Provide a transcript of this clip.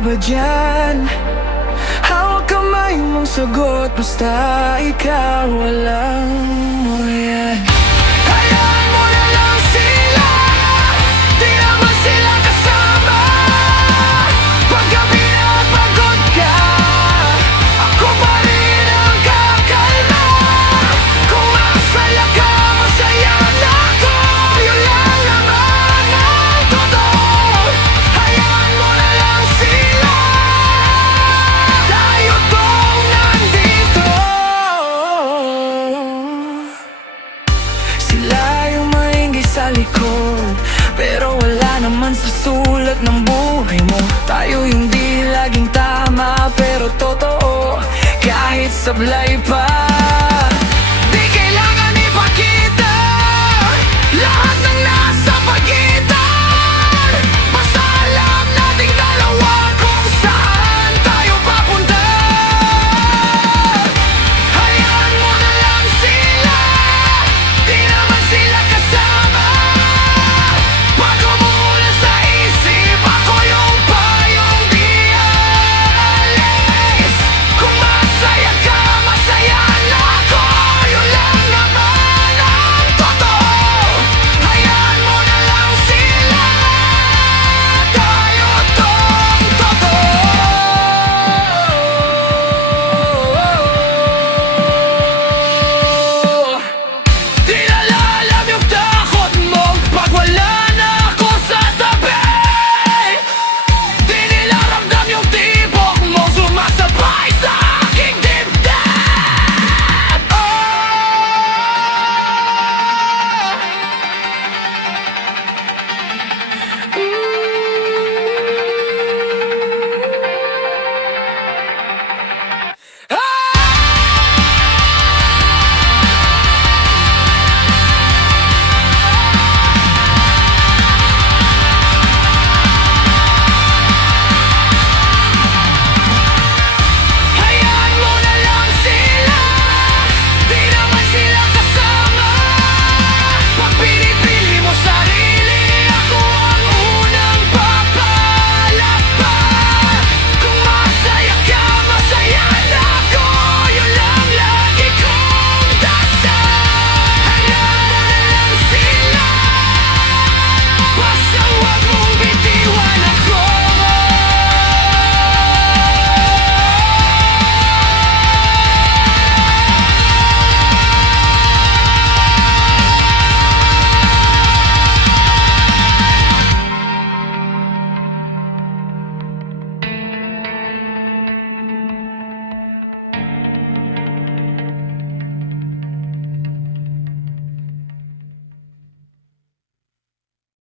ba dyan? Hawak kamay mong sagot, basta ikaw walang mo yan. Hayaan mo na lang sila, di naman sila kasama. Paggabi na pagod ka, ako pa rin ang kakalma. Kung masaya ka, masaya na ako. Yun lang naman ang totoo. Hayaan mo na lang sila, tayo tong nandito. Sila yung maingay sa likod, pero wala naman sa sulat ng buhay mo. Tayo hindi laging tama, pero totoo, kahit sablay pa.